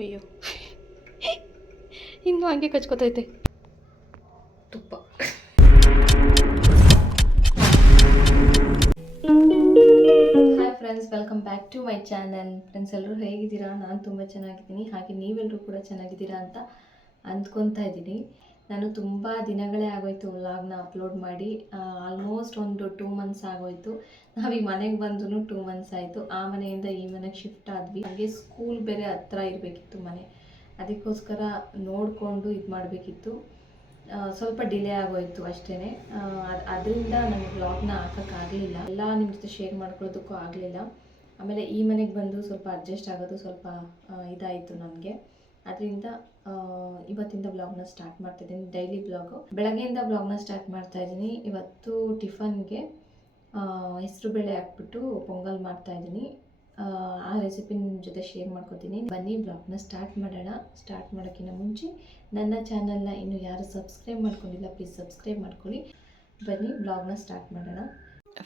ಅಯ್ಯೋ ಇನ್ನೂ ಹಂಗೆ ಕಚ್ಕೊತೈತೆ ತುಪ್ಪ. Hi friends, welcome back to my channel. Friends, ಎಲ್ಲರೂ ಹೇಗಿದ್ದೀರಾ? ನಾನು ತುಂಬ ಚೆನ್ನಾಗಿದ್ದೀನಿ. ಹಾಗೆ ನೀವೆಲ್ಲರೂ ಕೂಡ ಚೆನ್ನಾಗಿದ್ದೀರಾ ಅಂತ ಅಂದ್ಕೊತಾ ಇದ್ದೀನಿ. ನಾನು ತುಂಬ ದಿನಗಳೇ ಆಗೋಯ್ತು ವ್ಲಾಗ್ನ ಅಪ್ಲೋಡ್ ಮಾಡಿ. ಆಲ್ಮೋಸ್ಟ್ ಒಂದು 2 ಮಂತ್ಸ್ ಆಗೋಯ್ತು. ನಾವೀಗ ಮನೆಗೆ ಬಂದು 2 ಮಂತ್ಸ್ ಆಯಿತು. ಆ ಮನೆಯಿಂದ ಈ ಮನೆಗೆ ಶಿಫ್ಟ್ ಆದ್ವಿ. ಹಾಗೆ ಸ್ಕೂಲ್ ಬೇರೆ ಹತ್ರ ಇರಬೇಕಿತ್ತು ಮನೆ, ಅದಕ್ಕೋಸ್ಕರ ನೋಡಿಕೊಂಡು ಇದು ಮಾಡಬೇಕಿತ್ತು. ಸ್ವಲ್ಪ ಡಿಲೇ ಆಗೋಯಿತು ಅಷ್ಟೇ. ಅದರಿಂದ ನನಗೆ ವ್ಲಾಗ್ನ ಹಾಕೋಕ್ಕಾಗಲಿಲ್ಲ, ಎಲ್ಲ ನಿಮ್ಮ ಜೊತೆ ಶೇರ್ ಮಾಡ್ಕೊಳ್ಳೋದಕ್ಕೂ ಆಗಲಿಲ್ಲ. ಆಮೇಲೆ ಈ ಮನೆಗೆ ಬಂದು ಸ್ವಲ್ಪ ಅಡ್ಜಸ್ಟ್ ಆಗೋದು ಸ್ವಲ್ಪ ಇದಾಯಿತು ನನಗೆ. ಅದರಿಂದ ಇವತ್ತಿಂದ ಬ್ಲಾಗ್ನ ಸ್ಟಾರ್ಟ್ ಮಾಡ್ತಾಯಿದ್ದೀನಿ. ಡೈಲಿ ಬ್ಲಾಗು ಬೆಳಗ್ಗೆಯಿಂದ ಬ್ಲಾಗ್ನ ಸ್ಟಾರ್ಟ್ ಮಾಡ್ತಾಯಿದ್ದೀನಿ. ಇವತ್ತು ಟಿಫನ್ಗೆ ಹೆಸರುಬೇಳೆ ಹಾಕ್ಬಿಟ್ಟು ಪೊಂಗಲ್ ಮಾಡ್ತಾಯಿದ್ದೀನಿ. ಆ ರೆಸಿಪಿ ನಿಮ್ಮ ಜೊತೆ ಶೇರ್ ಮಾಡ್ಕೊತೀನಿ. ಬನ್ನಿ ಬ್ಲಾಗ್ನ ಸ್ಟಾರ್ಟ್ ಮಾಡೋಣ. ಸ್ಟಾರ್ಟ್ ಮಾಡೋಕ್ಕಿಂತ ಮುಂಚೆ ನನ್ನ ಚಾನಲ್ನ ಇನ್ನೂ ಯಾರು ಸಬ್ಸ್ಕ್ರೈಬ್ ಮಾಡ್ಕೊಂಡಿಲ್ಲ, ಪ್ಲೀಸ್ ಸಬ್ಸ್ಕ್ರೈಬ್ ಮಾಡ್ಕೊಳ್ಳಿ. ಬನ್ನಿ ಬ್ಲಾಗ್ನ ಸ್ಟಾರ್ಟ್ ಮಾಡೋಣ.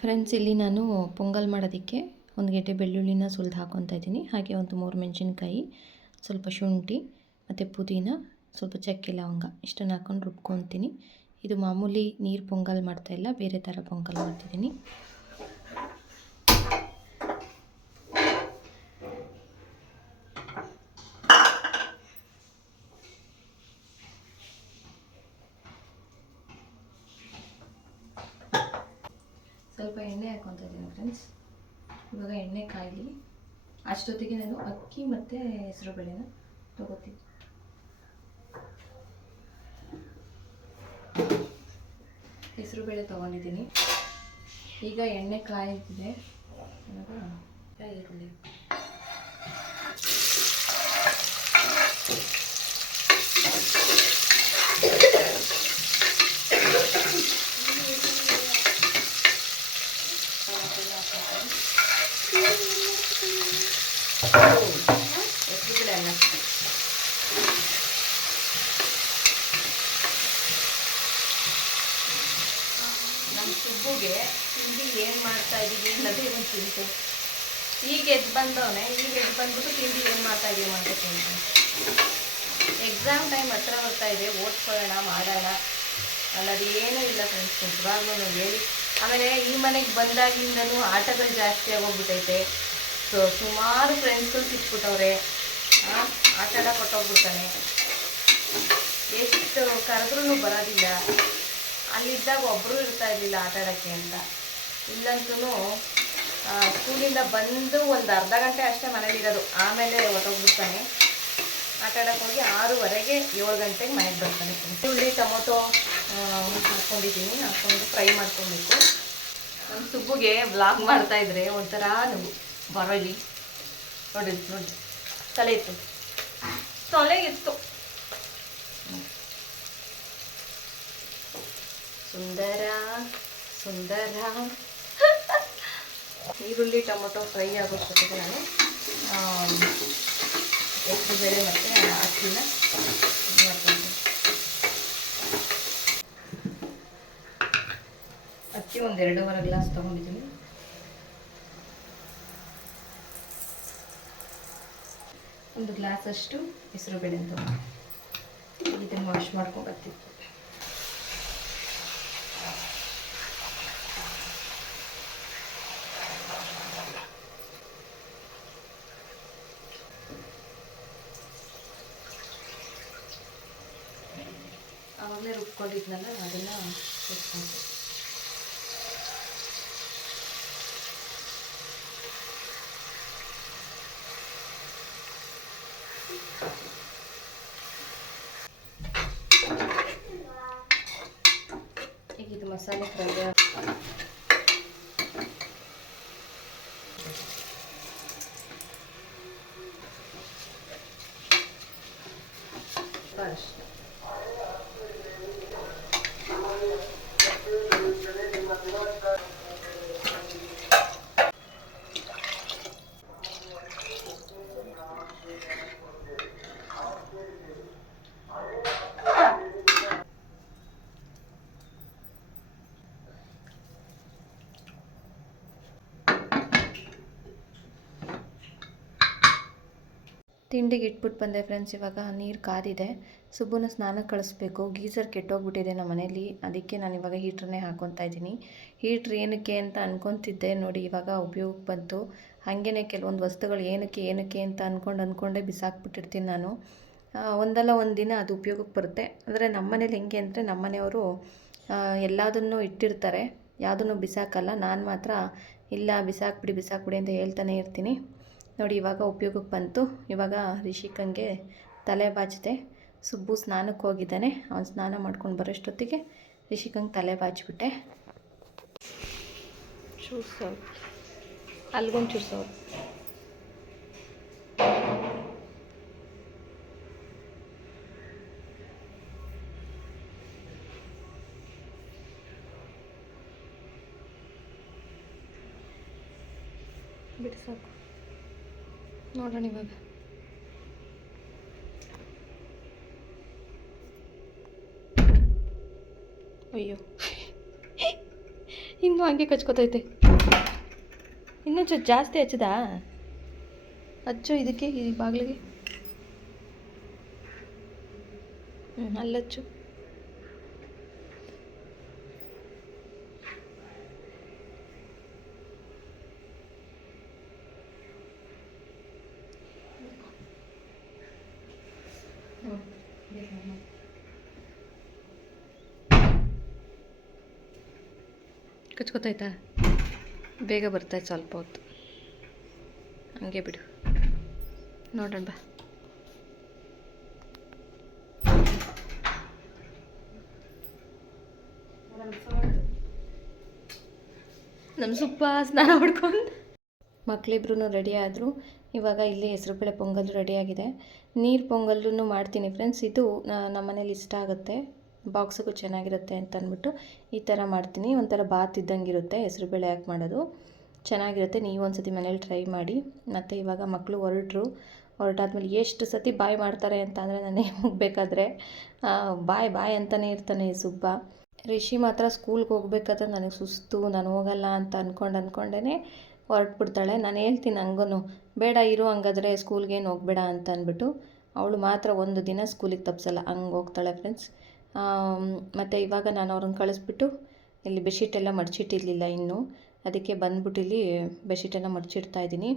ಫ್ರೆಂಡ್ಸ್, ಇಲ್ಲಿ ನಾನು ಪೊಂಗಲ್ ಮಾಡೋದಕ್ಕೆ ಒಂದು ಗೆಡ್ಡೆ ಬೆಳ್ಳುಳ್ಳಿನ ಸುಲಿದು ಹಾಕ್ಕೊತಾ ಇದ್ದೀನಿ. ಹಾಗೆ ಒಂದು 3 ಮೆಣಸಿನ್ಕಾಯಿ, ಸ್ವಲ್ಪ ಶುಂಠಿ ಮತ್ತು ಪುದೀನ, ಸ್ವಲ್ಪ ಚಕ್ಕೆ ಲವಂಗ ಇಷ್ಟನ್ನು ಹಾಕ್ಕೊಂಡು ರುಬ್ಕೊತೀನಿ. ಇದು ಮಾಮೂಲಿ ನೀರು ಪೊಂಗಲ್ ಮಾಡ್ತಾಯಿಲ್ಲ, ಬೇರೆ ಥರ ಪೊಂಗಲ್ ಮಾಡ್ತಿದ್ದೀನಿ. ಸ್ವಲ್ಪ ಎಣ್ಣೆ ಹಾಕ್ಕೊತಾ ಇದ್ದೀನಿ ಫ್ರೆಂಡ್ಸ್. ಇವಾಗ ಎಣ್ಣೆ ಕಾಯಲಿ. ಅಷ್ಟೊತ್ತಿಗೆ ನಾನು ಅಕ್ಕಿ ಮತ್ತು ಹೆಸರುಬೇಳೆನ ತೊಗೋತೀನಿ. ಹೆಸರುಬೇಳೆ ತೊಗೊಂಡಿದ್ದೀನಿ. ಈಗ ಎಣ್ಣೆ ಕಾಯ್ದಿದೆ. ಈರುಳ್ಳಿ ಹೆಸರುಬೇಳೆ ಅನ್ನ. ನಮ್ಮ ಸುಬ್ಬುಗೆ ತಿಂಡಿ ಏನು ಮಾಡ್ತಾ ಇದ್ದೀವಿ ಅನ್ನೋದೇ ಒಂದು ಚಿಂತೆ. ಈಗ ಎದ್ದು ಬಂದವನೇ, ಈಗ ಎದ್ದು ಬಂದ್ಬಿಟ್ಟು ತಿಂಡಿ ಏನು ಮಾಡ್ತಾ ಇದೀವಿ ಮಾಡ್ತೀನಿ. ಎಕ್ಸಾಮ್ ಟೈಮ್ ಹತ್ರ ಬರ್ತಾ ಇದೆ, ಓದ್ಕೊಳ್ಳೋಣ ಮಾಡೋಣ ಅನ್ನೋದು ಏನೂ ಇಲ್ಲ ಫ್ರೆಂಡ್ಸ್. ನಿಜವಾಗ್ಲೂ ಹೇಳಿ. ಆಮೇಲೆ ಈ ಮನೆಗೆ ಬಂದಾಗಿಂದನೂ ಆಟಗಳು ಜಾಸ್ತಿ ಆಗೋಗ್ಬಿಟ್ಟೈತೆ. ಸೊ ಸುಮಾರು ಫ್ರೆಂಡ್ಸ್ಗಳು ಸಿಕ್ಬಿಟ್ಟವ್ರೆ. ಆಟ ಆಡ ಕೊಟ್ಟೋಗ್ಬಿಡ್ತಾನೆ. ಎಷ್ಟು ಕರೆದ್ರೂ ಬರೋದಿಲ್ಲ. ಅಲ್ಲಿದ್ದಾಗ ಒಬ್ಬರು ಇರ್ತಾ ಇರಲಿಲ್ಲ ಆಟ ಆಡೋಕ್ಕೆ ಅಂತ. ಇಲ್ಲಂತೂ ಸ್ಕೂಲಿಂದ ಬಂದು ಒಂದು ಅರ್ಧ ಗಂಟೆ ಅಷ್ಟೇ ಮನೇಲಿರೋದು, ಆಮೇಲೆ ಹೊರಟೋಗ್ಬಿಡ್ತಾನೆ. ಆಟ ಆಡೋಕ್ಕೆ ಹೋಗಿ 6:30ಗೆ 7 ಗಂಟೆಗೆ ಮನೆಗೆ ಬರ್ತಾನೆ. ಉಳ್ಳಿ ಟೊಮೊಟೊ ಹಾಕ್ಕೊಂಡಿದ್ದೀನಿ, ಹಾಕ್ಕೊಂಡು ಫ್ರೈ ಮಾಡ್ಕೊಬೇಕು. ನಮ್ಮ ಸುಬ್ಬುಗೆ ವ್ಲಾಗ್ ಮಾಡ್ತಾಯಿದ್ರೆ ಒಂಥರ ನಗು ಬರಲಿ. ನೋಡಿ ನೋಡಿ, ತಲೆ ಇತ್ತು, ತೊಲೆಗಿತ್ತು. ಸುಂದರ ಸುಂದರ. ಈರುಳ್ಳಿ ಟೊಮೊಟೊ ಫ್ರೈ ಆಗೋಷ್ಟೊತ್ತಿಗೆ ನಾನು ಹೆಸರುಬೇಳೆ ಮತ್ತು ಅಕ್ಕಿನ ಮಾಡ್ತೀನಿ. ಅಕ್ಕಿ ಒಂದು 2.5 ಗ್ಲಾಸ್ ತೊಗೊಂಡಿದ್ದೀನಿ. ಒಂದು ಗ್ಲಾಸಷ್ಟು ಹೆಸರುಬೇಳೆ ತೊಗೊಂಡು ಇದನ್ನು ವಾಶ್ ಮಾಡ್ಕೊಂಡು ಬರ್ತೀನಿ. ಆವಾಗಲೇ ರುಬ್ಕೊಂಡಿದ್ನಲ್ಲ ಅದನ್ನು ಸೇರಿಸ್ಕೊಂಡು ಈಗ ಇದು ಮಸಾಲೆ ಫ್ರೈ ಅಷ್ಟೇ. ತಿಂಡಿಗೆ ಇಟ್ಬಿಟ್ಟು ಬಂದೆ ಫ್ರೆಂಡ್ಸ್. ಇವಾಗ ನೀರು ಕಾದಿದೆ. ಸುಬ್ಬನ ಸ್ನಾನಕ್ಕೆ ಕಳಿಸ್ಬೇಕು. ಗೀಸರ್ ಕೆಟ್ಟೋಗ್ಬಿಟ್ಟಿದೆ ನಮ್ಮ ಮನೇಲಿ, ಅದಕ್ಕೆ ನಾನು ಇವಾಗ ಹೀಟ್ರನ್ನೇ ಹಾಕ್ಕೊತಾ ಇದ್ದೀನಿ. ಹೀಟ್ರ್ ಏನಕ್ಕೆ ಅಂತ ಅನ್ಕೊತಿದ್ದೆ, ನೋಡಿ ಇವಾಗ ಉಪಯೋಗಕ್ಕೆ ಬಂತು. ಹಾಗೇ ಕೆಲವೊಂದು ವಸ್ತುಗಳು ಏನಕ್ಕೆ ಅಂತ ಅಂದ್ಕೊಂಡೇ ಬಿಸಾಕ್ಬಿಟ್ಟಿರ್ತೀನಿ ನಾನು. ಒಂದಲ್ಲ ಒಂದು ದಿನ ಅದು ಉಪಯೋಗಕ್ಕೆ ಬರುತ್ತೆ. ಅಂದರೆ ನಮ್ಮ ಮನೇಲಿ ಹೆಂಗೆ ಅಂದರೆ, ನಮ್ಮ ಮನೆಯವರು ಎಲ್ಲದನ್ನೂ ಇಟ್ಟಿರ್ತಾರೆ, ಯಾವುದನ್ನು ಬಿಸಾಕಲ್ಲ. ನಾನು ಮಾತ್ರ ಇಲ್ಲ ಬಿಸಾಕ್ಬಿಡಿ ಅಂತ ಹೇಳ್ತಾನೆ ಇರ್ತೀನಿ. ನೋಡಿ ಇವಾಗ ಉಪಯೋಗಕ್ಕೆ ಬಂತು. ಇವಾಗ ರಿಷಿಕಂಗೆ ತಲೆ ಬಾಚಿದೆ. ಸುಬ್ಬು ಸ್ನಾನಕ್ಕೆ ಹೋಗಿದ್ದಾನೆ. ಅವನು ಸ್ನಾನ ಮಾಡ್ಕೊಂಡು ಬರೋಷ್ಟೊತ್ತಿಗೆ ರಿಷಿಕಂಗೆ ತಲೆ ಬಾಚಿಬಿಟ್ಟೆ. ಚೂರ್ಸೋರು ಅಲ್ಗೊಂದು ಚೂರ್ಸೋರು. ಬಿಡಿ ಸಾಕು. ನೋಡೋಣ ಇವಾಗ. ಅಯ್ಯೋ, ಇನ್ನೂ ಹಂಗೆ ಕಚ್ಕೋತೈತೆ. ಇನ್ನೂ ಜಾಸ್ತಿ ಹಚ್ಚದಾ? ಹಚ್ಚು ಇದಕ್ಕೆ, ಈ ಬಾಗಿಲಿಗೆ. ಅಲ್ಲಚ್ಚು. ಕಚ್ಕೋತಾಯ್ತಾ? ಬೇಗ ಬರ್ತಾಯಿತ್ತು ಸ್ವಲ್ಪ ಹೊತ್ತು. ಹಂಗೆ ಬಿಡು, ನೋಡೋಣ ಬಾ. ನಮ್ಮ ಸುಪ್ಪ ಸ್ನಾನ ಮಾಡ್ಕೊಂಡು ಮಕ್ಕಳಿಬ್ರು ರೆಡಿ ಆದರು. ಇವಾಗ ಇಲ್ಲಿ ಹೆಸರುಬೇಳೆ ಪೊಂಗಲ್ ರೆಡಿಯಾಗಿದೆ. ನೀರು ಪೊಂಗಲ್ಲೂ ಮಾಡ್ತೀನಿ ಫ್ರೆಂಡ್ಸ್. ಇದು ನಮ್ಮ ಮನೇಲಿ ಇಷ್ಟ ಆಗುತ್ತೆ, ಬಾಕ್ಸಿಗೂ ಚೆನ್ನಾಗಿರುತ್ತೆ ಅಂತ ಅಂದ್ಬಿಟ್ಟು ಈ ಥರ ಮಾಡ್ತೀನಿ. ಒಂಥರ ಬಾತ್ ಇದ್ದಂಗೆ ಇರುತ್ತೆ. ಹೆಸರುಬೇಳೆ ಹಾಕಿ ಮಾಡೋದು ಚೆನ್ನಾಗಿರುತ್ತೆ. ನೀವು ಒಂದು ಸತಿ ಮನೇಲಿ ಟ್ರೈ ಮಾಡಿ. ಮತ್ತು ಇವಾಗ ಮಕ್ಕಳು ಹೊರಟಾದ್ಮೇಲೆ ಎಷ್ಟು ಸತಿ ಬಾಯ್ ಮಾಡ್ತಾರೆ ಅಂತ ಅಂದರೆ, ನಾನೇ ಹೋಗಬೇಕಾದ್ರೆ ಬಾಯ್ ಅಂತಲೇ ಇರ್ತಾನೆ ಈ ಸುಬ್ಬ. ರಿಷಿ ಮಾತ್ರ ಸ್ಕೂಲ್ಗೆ ಹೋಗ್ಬೇಕಾದ್ರೆ ನನಗೆ ಸುಸ್ತು, ನಾನು ಹೋಗಲ್ಲ ಅಂತ ಅಂದ್ಕೊಂಡೇ ಹೊರಟ್ಬಿಡ್ತಾಳೆ. ನಾನು ಹೇಳ್ತೀನಿ ಹಂಗೂ, ಬೇಡ ಇರು ಹಂಗಾದ್ರೆ, ಸ್ಕೂಲ್ಗೇನು ಹೋಗಬೇಡ ಅಂತ ಅಂದ್ಬಿಟ್ಟು. ಅವಳು ಮಾತ್ರ ಒಂದು ದಿನ ಸ್ಕೂಲಿಗೆ ತಪ್ಪಿಸಲ್ಲ, ಹಂಗೆ ಹೋಗ್ತಾಳೆ ಫ್ರೆಂಡ್ಸ್. ಮತ್ತು ಇವಾಗ ನಾನು ಅವ್ರನ್ನ ಕಳಿಸ್ಬಿಟ್ಟು ಇಲ್ಲಿ ಬೆಡ್ಶೀಟೆಲ್ಲ ಮಡಚಿಟ್ಟಿರಲಿಲ್ಲ ಇನ್ನೂ, ಅದಕ್ಕೆ ಬಂದ್ಬಿಟ್ಟು ಇಲ್ಲಿ ಬೆಡ್ಶೀಟೆಲ್ಲ ಮಡಚಿಡ್ತಾಯಿದ್ದೀನಿ.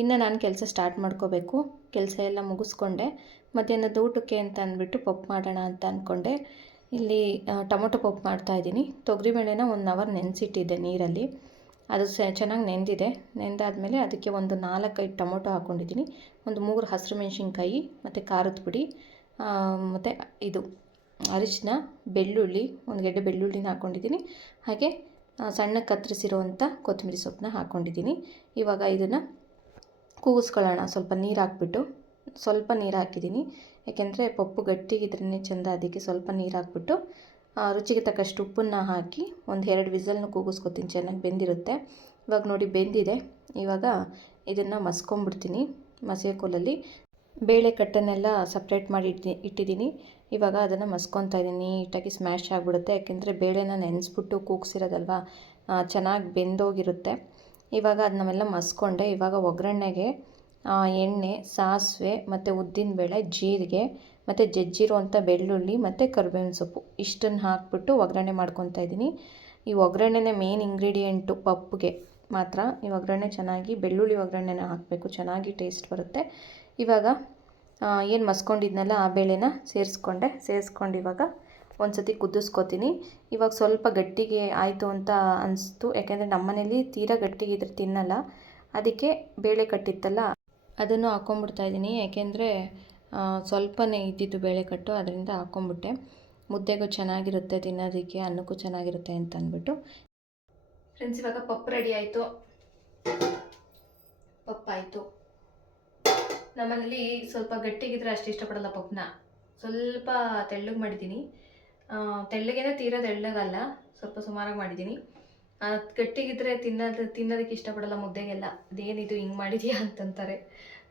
ಇನ್ನು ನಾನು ಕೆಲಸ ಸ್ಟಾರ್ಟ್ ಮಾಡ್ಕೋಬೇಕು. ಕೆಲಸ ಎಲ್ಲ ಮುಗಿಸ್ಕೊಂಡೆ. ಮಧ್ಯಾಹ್ನದ ಊಟಕ್ಕೆ ಅಂತ ಅಂದ್ಬಿಟ್ಟು ಪಪ್ಪು ಮಾಡೋಣ ಅಂತ ಅಂದ್ಕೊಂಡೆ. ಇಲ್ಲಿ ಟೊಮೊಟೊ ಪಪ್ಪು ಮಾಡ್ತಾಯಿದ್ದೀನಿ. ತೊಗರಿಬೇಳೆನ 1 ಅವರ್ ನೆನೆಸಿಟ್ಟಿದ್ದೆ ನೀರಲ್ಲಿ. ಅದು ಚೆನ್ನಾಗಿ ನೆಂದಿದೆ. ನೆಂದಾದಮೇಲೆ ಅದಕ್ಕೆ ಒಂದು 4-5 ಟೊಮೊಟೊ ಹಾಕ್ಕೊಂಡಿದ್ದೀನಿ. ಒಂದು 3 ಹಸಿರು ಮೆಣಸಿನ್ಕಾಯಿ ಮತ್ತು ಖಾರದ ಪುಡಿ ಮತ್ತು ಇದು ಅರಿಶಿನ, ಬೆಳ್ಳುಳ್ಳಿ, 1 ಗೆಡ್ಡೆ ಬೆಳ್ಳುಳ್ಳಿನ ಹಾಕ್ಕೊಂಡಿದ್ದೀನಿ. ಹಾಗೆ ಸಣ್ಣಗೆ ಕತ್ತರಿಸಿರುವಂಥ ಕೊತ್ತಂಬರಿ ಸೊಪ್ಪನ್ನ ಹಾಕ್ಕೊಂಡಿದ್ದೀನಿ. ಇವಾಗ ಇದನ್ನು ಕೂಗಿಸ್ಕೊಳ್ಳೋಣ. ಸ್ವಲ್ಪ ನೀರು ಹಾಕ್ಬಿಟ್ಟು, ಸ್ವಲ್ಪ ನೀರು ಹಾಕಿದ್ದೀನಿ, ಯಾಕೆಂದರೆ ಪಪ್ಪು ಗಟ್ಟಿಗಿದ್ರೇ ಚೆಂದ. ಅದಕ್ಕೆ ಸ್ವಲ್ಪ ನೀರು ಹಾಕ್ಬಿಟ್ಟು ರುಚಿಗೆ ತಕ್ಕಷ್ಟು ಉಪ್ಪನ್ನು ಹಾಕಿ 1-2 ವಿಸಲ್ನ ಕೂಗಿಸ್ಕೊತೀನಿ. ಚೆನ್ನಾಗಿ ಬೆಂದಿರುತ್ತೆ. ಇವಾಗ ನೋಡಿ ಬೆಂದಿದೆ. ಇವಾಗ ಇದನ್ನು ಮಸ್ಕೊಂಬಿಡ್ತೀನಿ. ಮಸಿಗೆ ಕೋಲಲ್ಲಿ ಬೇಳೆ ಕಟ್ಟನ್ನೆಲ್ಲ ಸಪ್ರೇಟ್ ಮಾಡಿ ಇಟ್ಟಿದ್ದೀನಿ. ಇವಾಗ ಅದನ್ನು ಮಸ್ಕೊತಾ ಇದ್ದೀನಿ. ನೀಟಾಗಿ ಸ್ಮ್ಯಾಶ್ ಆಗಿಬಿಡುತ್ತೆ, ಯಾಕೆಂದರೆ ಬೇಳೆನ ನೆನೆಸ್ಬಿಟ್ಟು ಕೂಗಿಸಿರೋದಲ್ವ, ಚೆನ್ನಾಗಿ ಬೆಂದೋಗಿರುತ್ತೆ. ಇವಾಗ ಅದನ್ನೆಲ್ಲ ಮಸ್ಕೊಂಡೆ. ಇವಾಗ ಒಗ್ಗರಣೆಗೆ ಎಣ್ಣೆ, ಸಾಸಿವೆ ಮತ್ತು ಉದ್ದಿನಬೇಳೆ, ಜೀರಿಗೆ ಮತ್ತು ಜಜ್ಜಿರುವಂಥ ಬೆಳ್ಳುಳ್ಳಿ ಮತ್ತು ಕರಿಬೇವಿನ ಸೊಪ್ಪು ಇಷ್ಟನ್ನು ಹಾಕ್ಬಿಟ್ಟು ಒಗ್ಗರಣೆ ಮಾಡ್ಕೊತಾ ಇದ್ದೀನಿ. ಈ ಒಗ್ಗರಣೆನೇ ಮೇನ್ ಇಂಗ್ರೀಡಿಯೆಂಟು ಪಪ್ಪುಗೆ ಮಾತ್ರ. ಈ ಒಗ್ಗರಣೆ ಚೆನ್ನಾಗಿ ಬೆಳ್ಳುಳ್ಳಿ ಒಗ್ಗರಣೆನ ಹಾಕಬೇಕು, ಚೆನ್ನಾಗಿ ಟೇಸ್ಟ್ ಬರುತ್ತೆ. ಇವಾಗ ಏನು ಮಸ್ಕೊಂಡಿದ್ನಲ್ಲ ಆ ಬೇಳೆನ ಸೇರಿಸ್ಕೊಂಡು ಇವಾಗ ಒಂದು ಸತಿ ಕುದಿಸ್ಕೊತೀನಿ. ಇವಾಗ ಸ್ವಲ್ಪ ಗಟ್ಟಿಗೆ ಆಯಿತು ಅಂತ ಅನಿಸ್ತು, ಯಾಕೆಂದರೆ ನಮ್ಮ ಮನೇಲಿ ತೀರಾ ಗಟ್ಟಿಗಿದ್ರೆ ತಿನ್ನಲ್ಲ. ಅದಕ್ಕೆ ಬೇಳೆ ಕಟ್ಟಿತ್ತಲ್ಲ ಅದನ್ನು ಹಾಕ್ಕೊಂಬಿಡ್ತಾಯಿದ್ದೀನಿ. ಯಾಕೆಂದರೆ ಸ್ವಲ್ಪನೇ ಇದ್ದಿದ್ದು ಬೇಳೆ ಕಟ್ಟು, ಅದರಿಂದ ಹಾಕ್ಕೊಂಬಿಟ್ಟೆ. ಮುದ್ದೆಗೂ ಚೆನ್ನಾಗಿರುತ್ತೆ ತಿನ್ನೋದಕ್ಕೆ, ಅನ್ನಕ್ಕೂ ಚೆನ್ನಾಗಿರುತ್ತೆ ಅಂತ ಅಂದ್ಬಿಟ್ಟು. ಫ್ರೆಂಡ್ಸ್ ಇವಾಗ ಪಪ್ಪು ರೆಡಿ ಆಯಿತು. ಪಪ್ಪಾಯಿತು. ನಮ್ಮನೇಲಿ ಸ್ವಲ್ಪ ಗಟ್ಟಿಗಿದ್ರೆ ಅಷ್ಟು ಇಷ್ಟಪಡಲ್ಲ ಪಪ್ಪನ್ನ. ಸ್ವಲ್ಪ ತೆಳ್ಳಗೆ ಮಾಡಿದ್ದೀನಿ. ತೆಳ್ಳಗೇನೆ, ತೀರಾ ತೆಳ್ಳಗಲ್ಲ, ಸ್ವಲ್ಪ ಸುಮಾರಾಗಿ ಮಾಡಿದ್ದೀನಿ. ಗಟ್ಟಿಗಿದ್ರೆ ತಿನ್ನೋದಕ್ಕೆ ಇಷ್ಟಪಡಲ್ಲ ಮುದ್ದೆಗೆಲ್ಲ. ಅದೇನಿದು ಹಿಂಗೆ ಮಾಡಿದೀಯಾ ಅಂತಂತಾರೆ.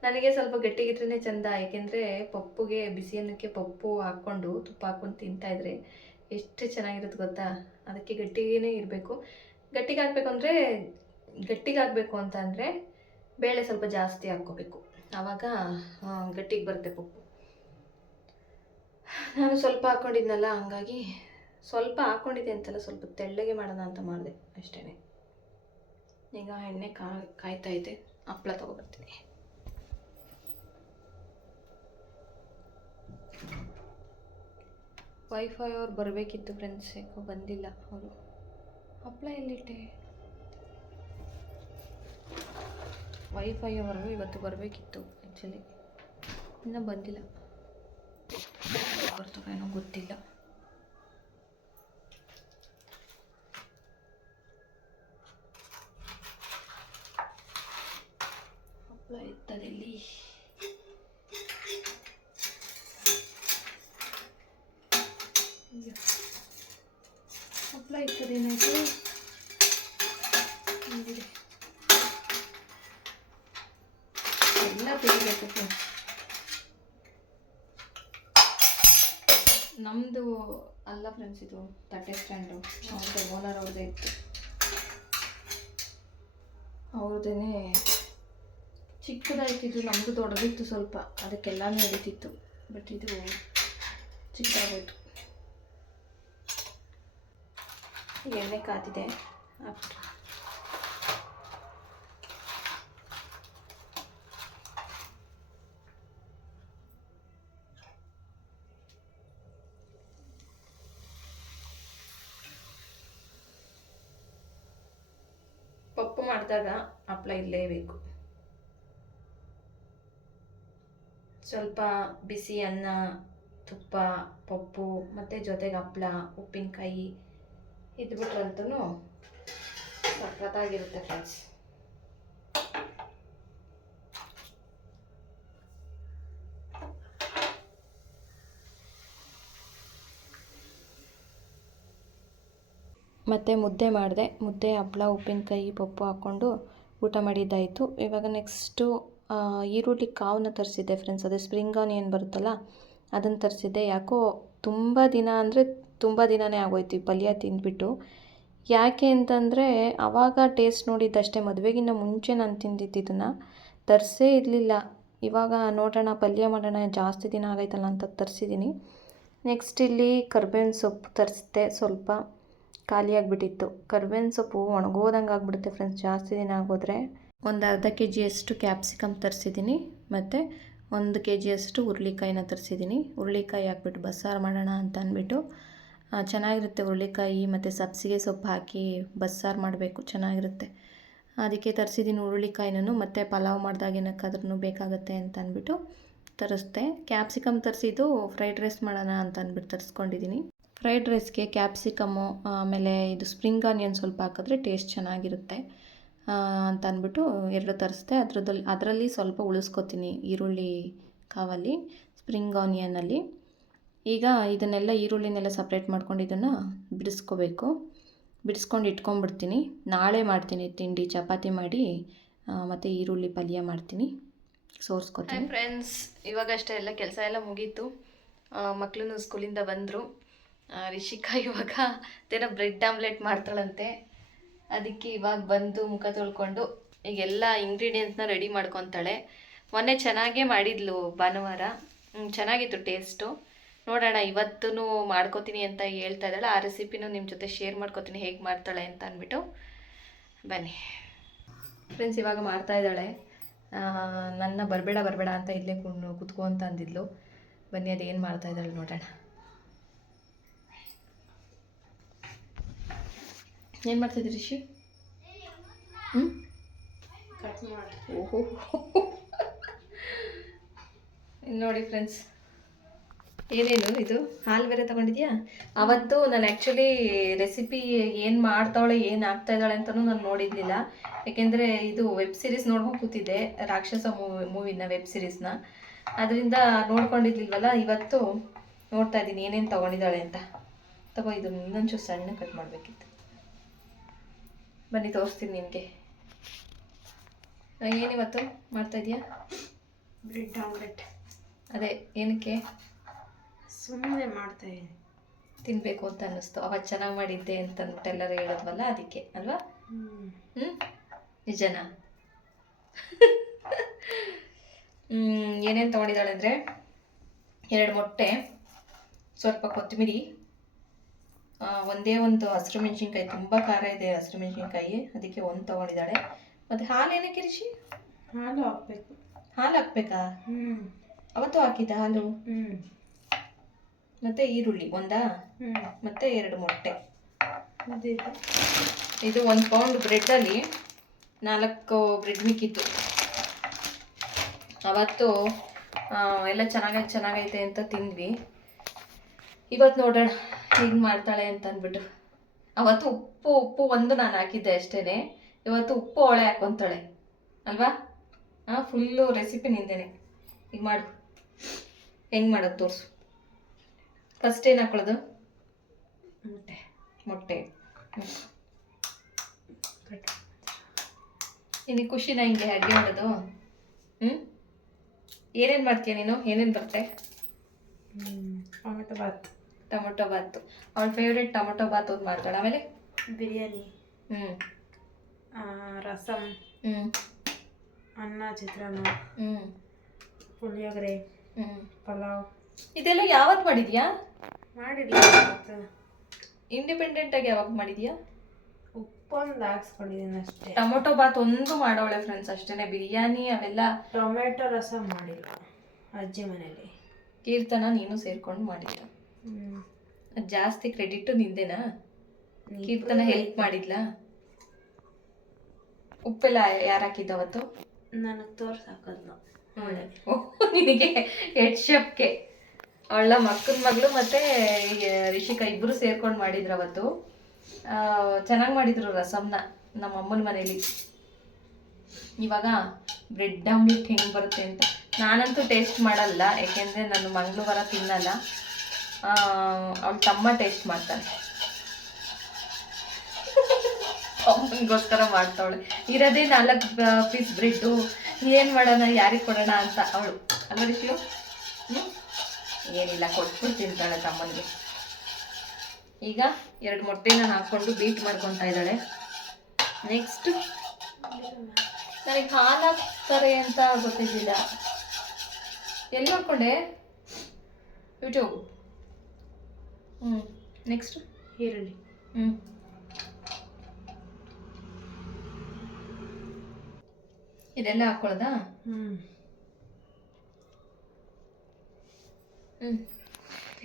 ನನಗೆ ಸ್ವಲ್ಪ ಗಟ್ಟಿಗಿದ್ರೇ ಚೆಂದ, ಏಕೆಂದರೆ ಪಪ್ಪುಗೆ ಬಿಸಿ ಅನ್ನಕ್ಕೆ ಪಪ್ಪು ಹಾಕ್ಕೊಂಡು ತುಪ್ಪ ಹಾಕ್ಕೊಂಡು ತಿಂತಾಯಿದ್ರೆ ಎಷ್ಟು ಚೆನ್ನಾಗಿರುತ್ತೆ ಗೊತ್ತಾ. ಅದಕ್ಕೆ ಗಟ್ಟಿಗೇ ಇರಬೇಕು. ಗಟ್ಟಿಗೆ ಹಾಕಬೇಕು ಅಂತ ಅಂದರೆ ಬೇಳೆ ಸ್ವಲ್ಪ ಜಾಸ್ತಿ ಹಾಕ್ಕೋಬೇಕು. ಆವಾಗ ಗಟ್ಟಿಗೆ ಬರುತ್ತೆ ಪಪ್ಪು. ನಾನು ಸ್ವಲ್ಪ ಹಾಕ್ಕೊಂಡಿದ್ನಲ್ಲ, ಹಂಗಾಗಿ ಸ್ವಲ್ಪ ಹಾಕ್ಕೊಂಡಿದ್ದೆ ಅಂತಲ್ಲ, ಸ್ವಲ್ಪ ತೆಳ್ಳಗೆ ಮಾಡೋಣ ಅಂತ ಮಾಡಿದೆ ಅಷ್ಟೇ. ಈಗ ಎಣ್ಣೆ ಕಾಯ್ತಾ ಇದೆ, ಹಪ್ಪಳ ತೊಗೊಬರ್ತೀನಿ. ವೈಫೈ ಅವ್ರು ಬರಬೇಕಿತ್ತು ಫ್ರೆಂಡ್ಸ್, ಯಾಕೋ ಬಂದಿಲ್ಲ ಅವರು. ಹಪ್ಪಳ ಎಲ್ಲಿಟ್ಟೆ? ವೈಫೈ ಅವರು ಇವತ್ತು ಬರಬೇಕಿತ್ತು ಆ್ಯಕ್ಚುಲಿ, ಇನ್ನೂ ಬಂದಿಲ್ಲ. ಬರ್ತಾರೋ ಏನೋ ಗೊತ್ತಿಲ್ಲ. ಹಪ್ಪಳ ಇತ್ತದಲ್ಲಿ ಹಪ್ಪಳ ಇರ್ತದೇನಾಯಿತು ಎಲ್ಲ ಬೇಯಬೇಕು ಫ್ರೆಂಡ್ಸ್. ನಮ್ಮದು ಅಲ್ಲ ಫ್ರೆಂಡ್ಸ್, ಇದು ತಟ್ಟೆ ಸ್ಟ್ಯಾಂಡು ಅವ್ರದ್ದೇ, ಓನರ್ ಅವ್ರದ್ದೇ ಇತ್ತು. ಅವ್ರದ್ದೇ ಚಿಕ್ಕದಾಯ್ತಿದ್ದು, ನಮ್ಮದು ದೊಡ್ಡದಿತ್ತು ಸ್ವಲ್ಪ, ಅದಕ್ಕೆಲ್ಲನೂ ಹಿಡಿತಿತ್ತು. ಬಟ್ ಇದು ಚಿಕ್ಕದಾಗೋಯ್ತು. ಎಣ್ಣೆ ಕಾದಿದೆ, ಪಪ್ಪು ಮಾಡಿದಾಗ ಹಪ್ಪಳ ಇರಲೇಬೇಕು. ಸ್ವಲ್ಪ ಬಿಸಿ ಅನ್ನ, ತುಪ್ಪ, ಪಪ್ಪು ಮತ್ತು ಜೊತೆಗೆ ಹಪ್ಪಳ, ಉಪ್ಪಿನಕಾಯಿ ಇದ್ಬಿಟ್ರಂತೂ ಸಖತ್ತಾಗಿರುತ್ತೆ ಫ್ರೆಂಡ್ಸ್. ಮತ್ತು ಮುದ್ದೆ ಮಾಡಿದೆ. ಮುದ್ದೆ, ಹಪ್ಪಳ, ಉಪ್ಪಿನಕಾಯಿ, ಪಪ್ಪು ಹಾಕ್ಕೊಂಡು ಊಟ ಮಾಡಿದ್ದಾಯಿತು. ಇವಾಗ ನೆಕ್ಸ್ಟು ಈರುಳ್ಳಿ ಕಾವನ್ನ ತರಿಸಿದ್ದೆ ಫ್ರೆಂಡ್ಸ್. ಅದೇ ಸ್ಪ್ರಿಂಗ್ ಆನಿಯನ್ ಬರುತ್ತಲ್ಲ, ಅದನ್ನು ತರಿಸಿದ್ದೆ. ಯಾಕೋ ತುಂಬ ದಿನ ಅಂದರೆ ತುಂಬ ದಿನವೇ ಆಗೋಯ್ತು ಈ ಪಲ್ಯ ತಿಂದ್ಬಿಟ್ಟು. ಯಾಕೆ ಅಂತಂದರೆ ಆವಾಗ ಟೇಸ್ಟ್ ನೋಡಿದ್ದಷ್ಟೇ, ಮದುವೆಗಿನ್ನ ಮುಂಚೆ ನಾನು ತಿಂದಿದ್ದನ್ನು ತರಿಸೇ ಇರಲಿಲ್ಲ. ಇವಾಗ ನೋಡೋಣ, ಪಲ್ಯ ಮಾಡೋಣ, ಜಾಸ್ತಿ ದಿನ ಆಗೈತಲ್ಲ ಅಂತ ತರಿಸಿದ್ದೀನಿ. ನೆಕ್ಸ್ಟ್ ಇಲ್ಲಿ ಕರ್ಬೇವಿನ ಸೊಪ್ಪು ತರಿಸಿದೆ, ಸ್ವಲ್ಪ ಖಾಲಿಯಾಗಿಬಿಟ್ಟಿತ್ತು. ಕರ್ಬೇವಿನ ಸೊಪ್ಪು ಒಣಗೋದಂಗೆ ಆಗಿಬಿಡುತ್ತೆ ಫ್ರೆಂಡ್ಸ್ ಜಾಸ್ತಿ ದಿನ ಆಗೋದ್ರೆ. ಒಂದು ಅರ್ಧ kg ಕ್ಯಾಪ್ಸಿಕಮ್ ತರಿಸಿದ್ದೀನಿ, ಮತ್ತು 1 kg ಹುರುಳಿಕಾಯಿನ ತರಿಸಿದ್ದೀನಿ. ಹುರುಳಿಕಾಯಿ ಹಾಕ್ಬಿಟ್ಟು ಬಸ್ಸಾರು ಮಾಡೋಣ ಅಂತ ಅಂದ್ಬಿಟ್ಟು. ಚೆನ್ನಾಗಿರುತ್ತೆ ಹುರುಳಿಕಾಯಿ ಮತ್ತು ಸಬ್ಸಿಗೆ ಸೊಪ್ಪು ಹಾಕಿ ಬಸ್ಸಾರು ಮಾಡಬೇಕು, ಚೆನ್ನಾಗಿರುತ್ತೆ. ಅದಕ್ಕೆ ತರಿಸಿದ್ದೀನಿ ಹುರುಳಿಕಾಯಿನೂ. ಮತ್ತು ಪಲಾವ್ ಮಾಡಿದಾಗ ಏನಕ್ಕಾದ್ರೂ ಬೇಕಾಗುತ್ತೆ ಅಂತ ಅಂದ್ಬಿಟ್ಟು ತರಿಸ್ದೆ. ಕ್ಯಾಪ್ಸಿಕಮ್ ತರಿಸಿದ್ದು ಫ್ರೈಡ್ ರೈಸ್ ಮಾಡೋಣ ಅಂತ ಅಂದ್ಬಿಟ್ಟು ತರಿಸ್ಕೊಂಡಿದ್ದೀನಿ. ಫ್ರೈಡ್ ರೈಸ್ಗೆ ಕ್ಯಾಪ್ಸಿಕಮ್ಮು ಆಮೇಲೆ ಇದು ಸ್ಪ್ರಿಂಗ್ ಆನಿಯನ್ ಸ್ವಲ್ಪ ಹಾಕಿದ್ರೆ ಟೇಸ್ಟ್ ಚೆನ್ನಾಗಿರುತ್ತೆ ಅಂತ ಅಂದ್ಬಿಟ್ಟು 2 ತರಿಸ್ದೆ. ಅದರಲ್ಲಿ ಸ್ವಲ್ಪ ಉಳಿಸ್ಕೊತೀನಿ ಈರುಳ್ಳಿ ಕಾವಲ್ಲಿ, ಸ್ಪ್ರಿಂಗ್ ಆನಿಯನಲ್ಲಿ. ಈಗ ಇದನ್ನೆಲ್ಲ ಈರುಳ್ಳಿನೆಲ್ಲ ಸಪ್ರೇಟ್ ಮಾಡ್ಕೊಂಡು ಇದನ್ನು ಬಿಡಿಸ್ಕೊಂಡು ಇಟ್ಕೊಂಡ್ಬಿಡ್ತೀನಿ. ನಾಳೆ ಮಾಡ್ತೀನಿ ತಿಂಡಿ, ಚಪಾತಿ ಮಾಡಿ ಮತ್ತು ಈರುಳ್ಳಿ ಪಲ್ಯ ಮಾಡ್ತೀನಿ, ಸೋರಿಸ್ಕೊತೀನಿ. ಫ್ರೆಂಡ್ಸ್, ಇವಾಗಷ್ಟೇ ಎಲ್ಲ ಕೆಲಸ ಎಲ್ಲ ಮುಗೀತು. ಮಕ್ಕಳು ಸ್ಕೂಲಿಂದ ಬಂದರು. ರಿಷಿಕಾ ಇವಾಗ ಅದೇನೋ ಬ್ರೆಡ್ ಆಮ್ಲೆಟ್ ಮಾಡ್ತಾಳಂತೆ. ಅದಕ್ಕೆ ಇವಾಗ ಬಂದು ಮುಖ ತೊಳ್ಕೊಂಡು ಈಗೆಲ್ಲ ಇಂಗ್ರೀಡಿಯೆಂಟ್ಸ್ನ ರೆಡಿ ಮಾಡ್ಕೊತಾಳೆ. ಮೊನ್ನೆ ಚೆನ್ನಾಗೇ ಮಾಡಿದ್ಲು ಭಾನುವಾರ, ಚೆನ್ನಾಗಿತ್ತು ಟೇಸ್ಟು. ನೋಡೋಣ, ಇವತ್ತೂ ಮಾಡ್ಕೋತೀನಿ ಅಂತ ಹೇಳ್ತಾ ಇದ್ದಾಳೆ. ಆ ರೆಸಿಪಿನೂ ನಿಮ್ಮ ಜೊತೆ ಶೇರ್ ಮಾಡ್ಕೋತೀನಿ, ಹೇಗೆ ಮಾಡ್ತಾಳೆ ಅಂತ ಅಂದ್ಬಿಟ್ಟು. ಬನ್ನಿ ಫ್ರೆಂಡ್ಸ್, ಇವಾಗ ಮಾಡ್ತಾ ಇದ್ದಾಳೆ. ನನ್ನ ಬರಬೇಡ ಅಂತ ಇಲ್ಲೇ ಕುತ್ಕೋ ಅಂತ ಅಂದಿದ್ಲು. ಬನ್ನಿ ಅದೇನು ಮಾಡ್ತಾ ಇದ್ದಾಳೆ ನೋಡೋಣ. ಏನು ಮಾಡ್ತಿದ್ದೀರಿ ರಿಷಿ? ಕಟ್ ಮಾಡಿ. ಓಹೋ, ನೋಡಿ ಫ್ರೆಂಡ್ಸ್, ಏನೇನು ಇದು ಹಾಲು ಬೇರೆ ತೊಗೊಂಡಿದ್ಯಾ? ಅವತ್ತು ನಾನು ಆ್ಯಕ್ಚುಲಿ ರೆಸಿಪಿ ಏನು ಮಾಡ್ತಾವಳೆ, ಏನು ಆಗ್ತಾ ಇದ್ದಾಳೆ ಅಂತಲೂ ನಾನು ನೋಡಿರಲಿಲ್ಲ. ಯಾಕೆಂದರೆ ಇದು ವೆಬ್ ಸೀರೀಸ್ ನೋಡ್ಕೊಂಡು ಕೂತಿದ್ದೆ, ರಾಕ್ಷಸ ಮೂವಿನ ವೆಬ್ ಸೀರೀಸ್ನ. ಅದರಿಂದ ನೋಡ್ಕೊಂಡಿರ್ಲಿಲ್ವಲ್ಲ, ಇವತ್ತು ನೋಡ್ತಾ ಇದ್ದೀನಿ ಏನೇನು ತೊಗೊಂಡಿದ್ದಾಳೆ ಅಂತ. ತಗೋ, ಇದು ಇನ್ನೊಂಚೂರು ಸಣ್ಣ ಕಟ್ ಮಾಡಬೇಕಿತ್ತು. ಬನ್ನಿ ತೋರಿಸ್ತೀನಿ ನಿಮಗೆ. ಏನಿವತ್ತು ಮಾಡ್ತಾಯಿದ್ಯಾ? Bread omelette. ಅದೇ ಏನಕ್ಕೆ? ಸುಮ್ಮನೆ ಮಾಡ್ತಾಯಿದ್ದೀನಿ, ತಿನ್ನಬೇಕು ಅಂತ ಅನ್ನಿಸ್ತು. ಅವತ್ತು ಚೆನ್ನಾಗಿ ಮಾಡಿದ್ದೆ ಅಂತ ಅಂದ್ಬಿಟ್ಟು ಎಲ್ಲರೂ ಹೇಳಿದ್ವಲ್ಲ, ಅದಕ್ಕೆ ಅಲ್ವಾ? ನಿಜನಾ? ಏನೇನು ತೊಗೊಂಡಿದ್ದಾಳೆ ಅಂದರೆ 2 ಮೊಟ್ಟೆ, ಸ್ವಲ್ಪ ಕೊತ್ತಂಬರಿ, ಒಂದೇ ಒಂದು ಹಸಿರು ಮೆಣಸಿನ್ಕಾಯಿ, ತುಂಬ ಖಾರ ಇದೆ ಹಸಿರು ಮೆಣಸಿನ್ಕಾಯಿ, ಅದಕ್ಕೆ ಒಂದು ತೊಗೊಂಡಿದ್ದಾಳೆ. ಮತ್ತು ಹಾಲು ಏನಕ್ಕೆ ರಿಷಿ? ಹಾಲು ಹಾಕ್ಬೇಕು. ಹಾಲು ಹಾಕ್ಬೇಕಾ? ಅವತ್ತು ಹಾಕಿದ್ದ ಹಾಲು? ಮತ್ತು ಈರುಳ್ಳಿ ಒಂದಾ, ಮತ್ತು 2 ಮೊಟ್ಟೆ. ಇದು 1 ಪೌಂಡ್ ಬ್ರೆಡ್ಡಲ್ಲಿ 4 ಬ್ರೆಡ್ ಮಿಕ್ಕಿತ್ತು. ಅವತ್ತು ಎಲ್ಲ ಚೆನ್ನಾಗೈತೆ ಅಂತ ತಿಂದ್ವಿ. ಇವತ್ತು ನೋಡೋಣ ಹೇಗೆ ಮಾಡ್ತಾಳೆ ಅಂತ ಅಂದ್ಬಿಟ್ಟು. ಅವತ್ತು ಉಪ್ಪು ಒಂದು ನಾನು ಹಾಕಿದ್ದೆ ಅಷ್ಟೇ. ಇವತ್ತು ಉಪ್ಪು ಅವಳೆ ಹಾಕ್ಕೊಂತಾಳೆ ಅಲ್ವಾ? ಫುಲ್ಲು ರೆಸಿಪಿ ನಿಂದೇನೆ. ಈಗ ಮಾಡು, ಹೆಂಗೆ ಮಾಡೋದು ತೋರಿಸು. ಫಸ್ಟ್ ಏನು ಹಾಕೊಳ್ಳೋದು? ಮೊಟ್ಟೆ. ನಿನಗೆ ಖುಷಿನ ಹಿಂಗೆ ಅಡುಗೆ ಮಾಡೋದು? ಏನೇನು ಮಾಡ್ತೀಯ ನೀನು? ಏನೇನು ಬರುತ್ತೆ? ಟೊಮೊಟೊ ಬಾತು ಅವಳ ಫೇವ್ರೆಟ್. ಟೊಮೊಟೊ ಬಾತ್ ಒಂದು ಮಾಡ್ತಾಳೆ. ಆಮೇಲೆ ಬಿರಿಯಾನಿ, ರಸಮ್, ಅನ್ನ, ಚಿತ್ರಾನ್ನ, ಪುಳಿಯೋಗರೆ, ಪಲಾವ್. ಇದೆಲ್ಲ ಯಾವತ್ತು ಮಾಡಿದ್ಯಾ? ಮಾಡಿಲ್ಲ. ಇಂಡಿಪೆಂಡೆಂಟಾಗಿ ಯಾವಾಗ ಮಾಡಿದ್ಯಾ? ಉಪ್ಪೊಂದು ಹಾಕ್ಸ್ಕೊಂಡಿದ್ದೀನಿ ಅಷ್ಟೇ. ಟೊಮೊಟೊ ಬಾತ್ ಒಂದು ಮಾಡೋಳೆ ಫ್ರೆಂಡ್ಸ್ ಅಷ್ಟೇ. ಬಿರಿಯಾನಿ ಅವೆಲ್ಲ. ಟೊಮೆಟೊ ರಸಮ್ ಮಾಡಿಲ್ಲ ಅಜ್ಜಿ ಮನೇಲಿ. ಕೀರ್ತನ ನೀನು ಸೇರ್ಕೊಂಡು ಮಾಡಿದ್ದ. ಜಾಸ್ತಿ ಕ್ರೆಡಿಟ್ ನಿಂದೇನಾ? ಕೀರ್ತನ ಹೆಲ್ಪ್ ಮಾಡಿದ್ಲ? ಉಪ್ಪೆಲ್ಲ ಯಾರು ಹಾಕಿದ್ದ ಅವತ್ತು? ನನಗೆ ತೋರ್ಸಾಕದ್ನು. ನಿನಗೆ ಹೆಡ್ ಶೆಫ್ಗೆ ಅವಳ ಮಕ್ಕನ ಮಗಳು ಮತ್ತು ರಿಷಿಕಾ ಇಬ್ಬರು ಸೇರ್ಕೊಂಡು ಮಾಡಿದ್ರು ಅವತ್ತು. ಚೆನ್ನಾಗಿ ಮಾಡಿದರು ರಸಮ್ನ ನಮ್ಮ ಅಮ್ಮನ ಮನೇಲಿ. ಇವಾಗ ಬ್ರೆಡ್ ಆಮ್ಲೆಟ್ ಹೆಂಗೆ ಬರುತ್ತೆ ಅಂತ ನಾನಂತೂ ಟೇಸ್ಟ್ ಮಾಡಲ್ಲ, ಏಕೆಂದರೆ ನಾನು ಮಂಗಳವಾರ ತಿನ್ನಲ್ಲ. ಅವಳ ತಮ್ಮ ಟೇಸ್ಟ್ ಮಾಡ್ತಾನೆ. ಅಮ್ಮನಿಗೋಸ್ಕರ ಮಾಡ್ತಾವಳೆ. ಇರೋದೇ 4 ಪೀಸ್ ಬ್ರೆಡ್ಡು, ಏನು ಮಾಡೋಣ, ಯಾರಿಗೆ ಕೊಡೋಣ ಅಂತ ಅವಳು ಅಲ್ಲ ರಿಷಿಯು? ಏನಿಲ್ಲ, ಕೊಟ್ಬಿಟ್ಟು ತಿಂತಾಳೆ ತಮ್ಮನಿಗೆ. ಈಗ 2 ಮೊಟ್ಟೆನ ಹಾಕ್ಕೊಂಡು ಬೀಟ್ ಮಾಡ್ಕೊತಾ ಇದ್ದಾಳೆ. ನೆಕ್ಸ್ಟ್ ನನಗೆ ಹಾಲು ಹಾಕ್ತಾರೆ ಅಂತ ಗೊತ್ತಿದ್ದಿಲ್ಲ. ಎಲ್ಲಿ ನೋಡ್ಕೊಂಡೆ? ಯೂಟ್ಯೂಬ್. ನೆಕ್ಸ್ಟ್ ಈರುಳ್ಳಿ. ಇದೆಲ್ಲ ಹಾಕ್ಕೊಳ್ಳೋದಾ?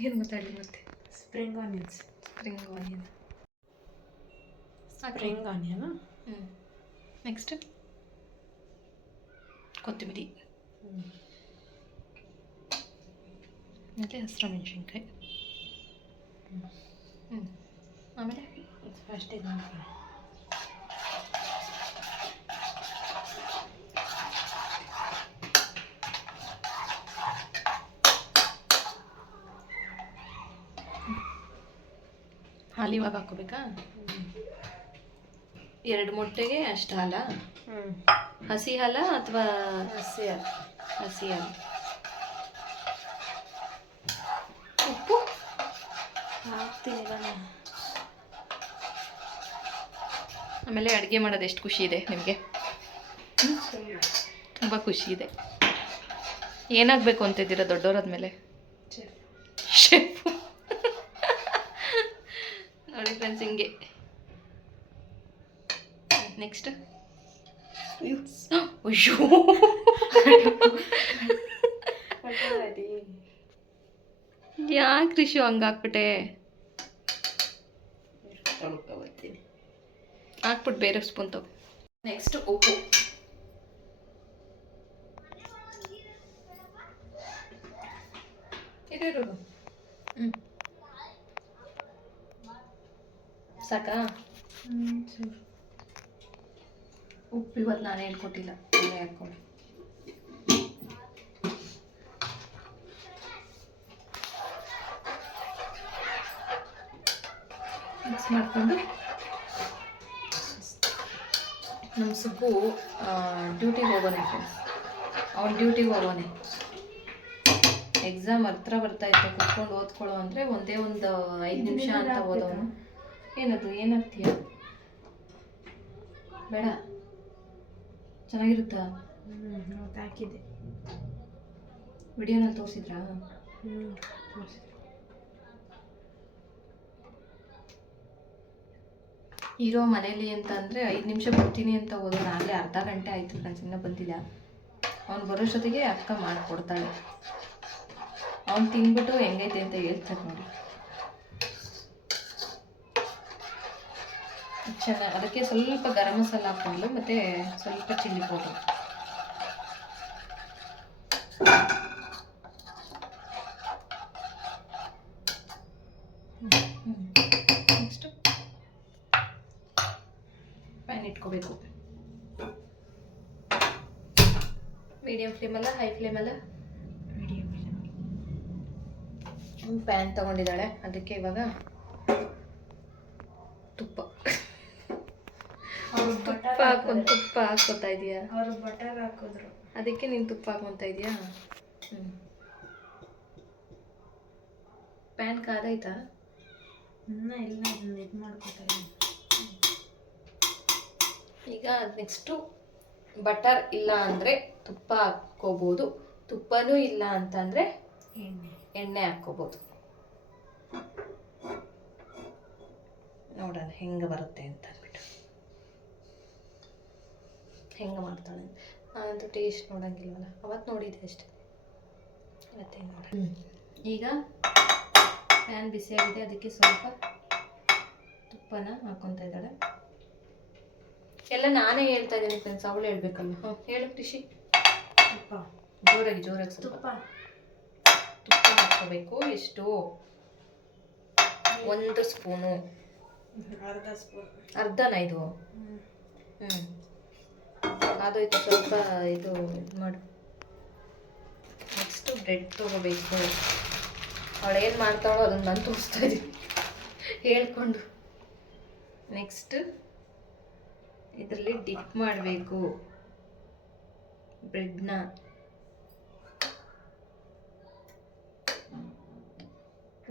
ಏನು ಮಾತಾಡಲಿ ಮತ್ತೆ? Spring onions. ನೆಕ್ಸ್ಟ್ ಕೊತ್ತಂಬರಿ, ಮತ್ತು ಹಸಿರು ಮೆಣಸಿನ್ಕಾಯಿ. ಆಮೇಲೆ ಫಸ್ಟ್ ಇದು ಹಾಲು ಇವಾಗ ಹಾಕೋಬೇಕಾ? 2 ಮೊಟ್ಟೆಗೆ ಅಷ್ಟು ಹಾಲ? ಹಸಿ ಹಾಲ ಅಥವಾ ಹಸಿ ಹಾಲು? ಹಸಿ ಹಾಲು. ಉಪ್ಪು ಹಾಕ್ತೀನಿ ನಾನು. ಆಮೇಲೆ ಅಡುಗೆ ಮಾಡೋದು ಎಷ್ಟು ಖುಷಿ ಇದೆ ನಿಮಗೆ? ತುಂಬ ಖುಷಿ ಇದೆ. ಏನಾಗಬೇಕು ಅಂತಿದ್ದೀರಾ ದೊಡ್ಡವರಾದ್ಮೇಲೆ? ಶೆಫ್. ನೋಡಿ ಫ್ರೆಂಡ್ಸ್ ಹಿಂಗೆ. ನೆಕ್ಸ್ಟ್ ಅಯ್ಯೋ ಯಾಕೆ ರಿಷು ಹಂಗೆ ಹಾಕ್ಬಿಟ್ಟೆ? ಹಾಕ್ಬಿಟ್ಟು ಬೇರೆ ಸ್ಪೂನ್ ತಗೋ. ನೆಕ್ಸ್ಟ್ ಉಪ್ಪು. ಸಾಕಾ? ಉಪ್ಪು ಇವತ್ತು ನಾನೇ ಹೇಳ್ಕೊಟ್ಟಿಲ್ಲ, ನಾನೇ ಹಾಕ್ಕೊಂಡು. ಮಿಕ್ಸ್ ಮಾಡಿಕೊಂಡು ನಮ್ಮ ಸುಬ್ಬು ಡ್ಯೂಟಿಗೆ ಹೋಗೋನೆ ಫ್ರೆಂಡ್ಸ್. ಅವ್ನು ಡ್ಯೂಟಿಗೆ ಹೋಗೋನೆ. ಎಕ್ಸಾಮ್ ಹತ್ರ ಬರ್ತಾ ಇತ್ತು, ಕುತ್ಕೊಂಡು ಓದ್ಕೊಳ್ಳೋ ಅಂದರೆ ಒಂದೇ ಒಂದು 5 ನಿಮಿಷ ಅಂತ ಓದೋನು. ಏನದು ಏನಾಗ್ತೀಯ? ಬೇಡ, ಚೆನ್ನಾಗಿರುತ್ತಾ? ಹಾಕಿದ್ದೆ. ವಿಡಿಯೋನಲ್ಲಿ ತೋರಿಸಿದ್ರಾ? ಇರೋ ಮನೇಲಿ ಅಂತ ಅಂದರೆ 5 ನಿಮಿಷ ಬರ್ತೀನಿ ಅಂತ ಹೋದೋಣ, ಆಗಲೇ ಅರ್ಧ ಗಂಟೆ ಆಯಿತು ಫ್ರೆಂಡ್ಸ್, ಇನ್ನೂ ಬಂದಿಲ್ಲ. ಅವ್ನು ಬರೋಷ್ಟೊತ್ತಿಗೆ ಅಕ್ಕ ಮಾಡಿಕೊಡ್ತಾಳೆ. ಅವ್ನು ತಿಂದ್ಬಿಟ್ಟು ಹೆಂಗೈತೆ ಅಂತ ಹೇಳ್ತಾರೆ ನೋಡಿ. ಚೆನ್ನಾಗಿ ಅದಕ್ಕೆ ಸ್ವಲ್ಪ ಗರಂ ಮಸಾಲ ಹಾಕ್ಕೊಂಡು ಮತ್ತು ಸ್ವಲ್ಪ ಚಿಲ್ಲಿ ಪೌಡರ್. ನೆಕ್ಸ್ಟು ಪ್ಯಾನ್ ಇಟ್ಕೋಬೇಕು. ಮೀಡಿಯಂ ಫ್ಲೇಮಲ್ಲ ಹೈ ಫ್ಲೇಮಲ್ಲ? ಪ್ಯಾನ್ ತಗೊಂಡಿದ್ದಾಳೆ, ಅದಕ್ಕೆ ಇವಾಗ ತುಪ್ಪ ಹಾಕ್ಕೊತಾ ಇದೀಯಾ? ಅವರು ಬಟರ್ ಹಾಕಿದ್ರು, ಅದಕ್ಕೆ ನೀನು ತುಪ್ಪ ಹಾಕ್ಕೊತಾ ಇದೀಯಾ? ಪ್ಯಾನ್ ಕಾದಾಯ್ತಾ? ಇನ್ನೂ ಇಲ್ಲ, ಇದನ್ನ ಇದು ಮಾಡ್ಕೊತಾ ಇದ್ದೀನಿ. ಈಗ ನೆಕ್ಸ್ಟು ಬಟರ್ ಇಲ್ಲ ಅಂದರೆ ತುಪ್ಪ ಹಾಕ್ಕೋಬೋದು, ತುಪ್ಪನೂ ಇಲ್ಲ ಅಂತಂದರೆ ಎಣ್ಣೆ ಹಾಕ್ಕೋಬೋದು. ನೋಡೋಣ ಹೆಂಗೆ ಬರುತ್ತೆ ಅಂತ ಅಂದ್ಬಿಟ್ಟು, ಹೆಂಗೆ ಮಾಡ್ತಾಳೆ. ನಾನಂತೂ ಟೇಸ್ಟ್ ನೋಡೋಂಗಿಲ್ವಲ್ಲ, ಅವತ್ತು ನೋಡಿದ್ದೆ ಅಷ್ಟೇ, ಇವತ್ತೇ ನೋಡ. ಈಗ ಪ್ಯಾನ್ ಬಿಸಿಯಾಗಿದೆ, ಅದಕ್ಕೆ ಸ್ವಲ್ಪ ತುಪ್ಪನ ಹಾಕ್ಕೊತಾ ಇದ್ದಾಳೆ. ಎಲ್ಲ ನಾನೇ ಹೇಳ್ತಾ ಇದ್ದೀನಿ ಫ್ರೆಂಡ್ಸ್, ಅವಳು ಹೇಳ್ಬೇಕಲ್ಲ. ಹೇಳು ಕೃಷಿ. ತುಪ್ಪ ಜೋರಾಗಿ ತುಪ್ಪ ಹಾಕ್ಕೋಬೇಕು. ಎಷ್ಟು? 1 ಸ್ಪೂನು. ಅರ್ಧ ಸ್ಪೂನ್. ಅರ್ಧನಾ ಇದು? ಅದಾಯ್ತು, ಸ್ವಲ್ಪ ಇದು ಮಾಡು. ನೆಕ್ಸ್ಟು ಬ್ರೆಡ್ ತೊಗೋಬೇಕು. ಅವಳು ಏನು ಮಾಡ್ತಾಳೋ ಅದನ್ನು ನಾನು ತೋರಿಸ್ತಾ ಇದ್ದೀನಿ ಹೇಳ್ಕೊಂಡು. ನೆಕ್ಸ್ಟ್ ಇದರಲ್ಲಿ ಡಿಪ್ ಮಾಡಬೇಕು ಬ್ರೆಡ್ನ.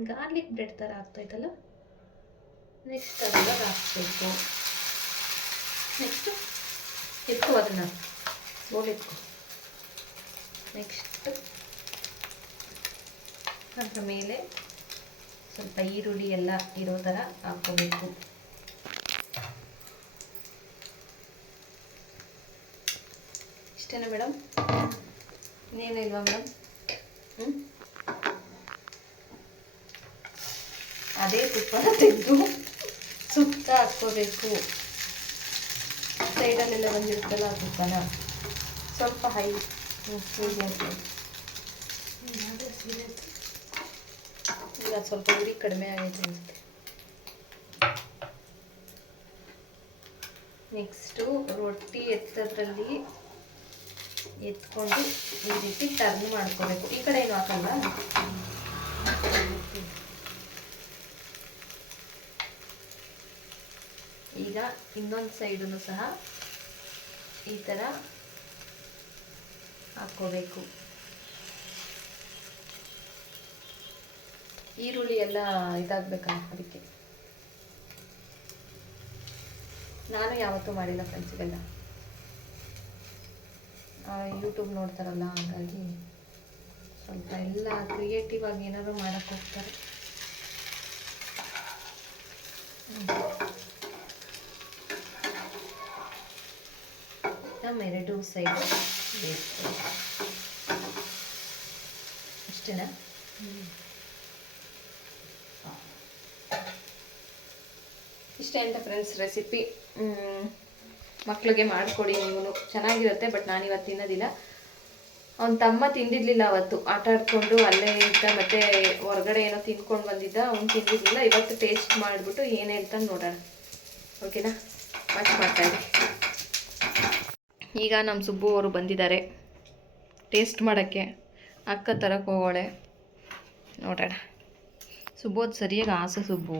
ಗಾರ್ಲಿಕ್ ಬ್ರೆಡ್ ಥರ ಆಗ್ತಾಯ್ತಲ್ಲ. ನೆಕ್ಸ್ಟ್ ಅದೆಲ್ಲ ಹಾಕ್ಬೇಕು. ನೆಕ್ಸ್ಟು ಎತ್ಕೋ ಅದನ್ನು, ಬೋಲ್ ಎತ್ಕೋ. ನೆಕ್ಸ್ಟ್ ಅದ್ರ ಮೇಲೆ ಸ್ವಲ್ಪ ಈರುಳ್ಳಿ ಎಲ್ಲ ಇರೋ ಥರ ಹಾಕ್ಕೋಬೇಕು. ಇಷ್ಟೇನಾ ಮೇಡಮ್? ಇನ್ನೇನು ಇಲ್ವಾ ಮೇಡಮ್? ಅದೇ ತುಪ್ಪನ ತೆಗೆದು ಸುತ್ತ ಹಾಕ್ಕೋಬೇಕು. ಸೈಡಲ್ಲೆಲ್ಲ ಬಂದಿರುತ್ತಲ್ಲ ಆ ತುಪ್ಪನ ಸ್ವಲ್ಪ ಹೈ ಇಲ್ಲ, ಸ್ವಲ್ಪ ಉರಿ ಕಡಿಮೆ ಆಗೈತೆ ಅನಿಸುತ್ತೆ. ನೆಕ್ಸ್ಟು ರೊಟ್ಟಿ ಎತ್ತದ್ರಲ್ಲಿ ಎತ್ಕೊಂಡು ಈ ರೀತಿ ಟರ್ನ್ ಮಾಡ್ಕೋಬೇಕು. ಈ ಕಡೆ ಏನು ಹಾಕಲ್ಲ. ಈಗ ಇನ್ನೊಂದು ಸೈಡನ್ನು ಸಹ ಈ ಥರ ಹಾಕ್ಕೋಬೇಕು. ಈರುಳ್ಳಿ ಎಲ್ಲ ಇದಾಗಬೇಕಲ್ಲ, ಅದಕ್ಕೆ. ನಾನು ಯಾವತ್ತೂ ಮಾಡಿಲ್ಲ ಫ್ರೆಂಡ್ಸ್ ಇದೆಲ್ಲ, ಯೂಟ್ಯೂಬ್ ನೋಡ್ತಾರಲ್ಲ, ಹಾಗಾಗಿ ಸ್ವಲ್ಪ ಎಲ್ಲ ಕ್ರಿಯೇಟಿವ್ ಆಗಿ ಏನಾದ್ರು ಮಾಡೋಕ್ಕೆ ಹೋಗ್ತಾರೆ. ನಮ್ಮ 2 ಸೈಡ್ ಬೇಕು ಅಷ್ಟೇನಾ? ಇಷ್ಟೇ ಅಂತ ಫ್ರೆಂಡ್ಸ್ ರೆಸಿಪಿ. ಮಕ್ಕಳಿಗೆ ಮಾಡಿಕೊಡಿ, ನೀವು ಚೆನ್ನಾಗಿರುತ್ತೆ. ಬಟ್ ನಾನು ಇವತ್ತು ತಿನ್ನೋದಿಲ್ಲ. ಅವನ ತಮ್ಮ ತಿಂದಿರಲಿಲ್ಲ ಅವತ್ತು, ಆಟ ಆಡ್ಕೊಂಡು ಅಲ್ಲೇ ಇದ್ದ, ಮತ್ತು ಹೊರಗಡೆ ಏನೋ ತಿನ್ಕೊಂಡು ಬಂದಿದ್ದ, ಅವ್ನು ತಿಂದಿರಲಿಲ್ಲ. ಇವತ್ತು ಟೇಸ್ಟ್ ಮಾಡಿಬಿಟ್ಟು ಏನು ಹೇಳ್ತಾನೆ ನೋಡೋಣ, ಓಕೆನಾ? ವಾಚ್ ಮಾಡ್ತಾಯಿದ್ದೆ. ಈಗ ನಮ್ಮ ಸುಬ್ಬು ಅವರು ಬಂದಿದ್ದಾರೆ ಟೇಸ್ಟ್ ಮಾಡೋಕ್ಕೆ. ಅಕ್ಕ ತರಕ್ಕೆ ಹೋಗೋಳೆ, ನೋಡೋಣ. ಸುಬ್ಬೋದು ಸರಿಯಾಗಿ ಆಸೆ ಸುಬ್ಬು.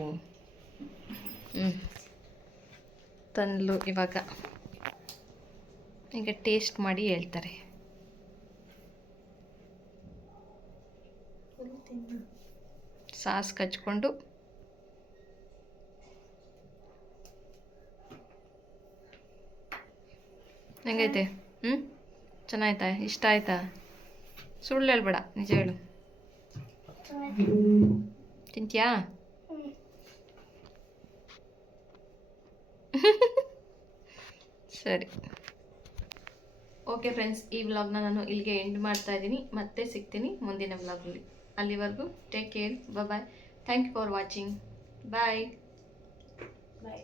ತಂದ್ಲು ಇವಾಗ. ಈಗ ಟೇಸ್ಟ್ ಮಾಡಿ ಹೇಳ್ತಾರೆ. ಸಾಸ್ ಕಚ್ಕೊಂಡು ಹೆಂಗೈತೆ? ಚೆನ್ನಾಯ್ತಾ? ಇಷ್ಟ ಆಯ್ತಾ? ಸುಳ್ಳು ಹೇಳ್ಬೇಡ, ನಿಜ ಹೇಳು. ತಿಂತ್ಯಾ? ಸರಿ. ಓಕೆ ಫ್ರೆಂಡ್ಸ್, ಈ ವ್ಲಾಗ್ನ ನಾನು ಇಲ್ಲಿಗೆ ಎಂಡ್ ಮಾಡ್ತಾ ಇದ್ದೀನಿ. ಮತ್ತೆ ಸಿಗ್ತೀನಿ ಮುಂದಿನ ವ್ಲಾಗಲ್ಲಿ. ಅಲ್ಲಿವರೆಗೂ take care, bye. Thank you for watching. Bye. Bye.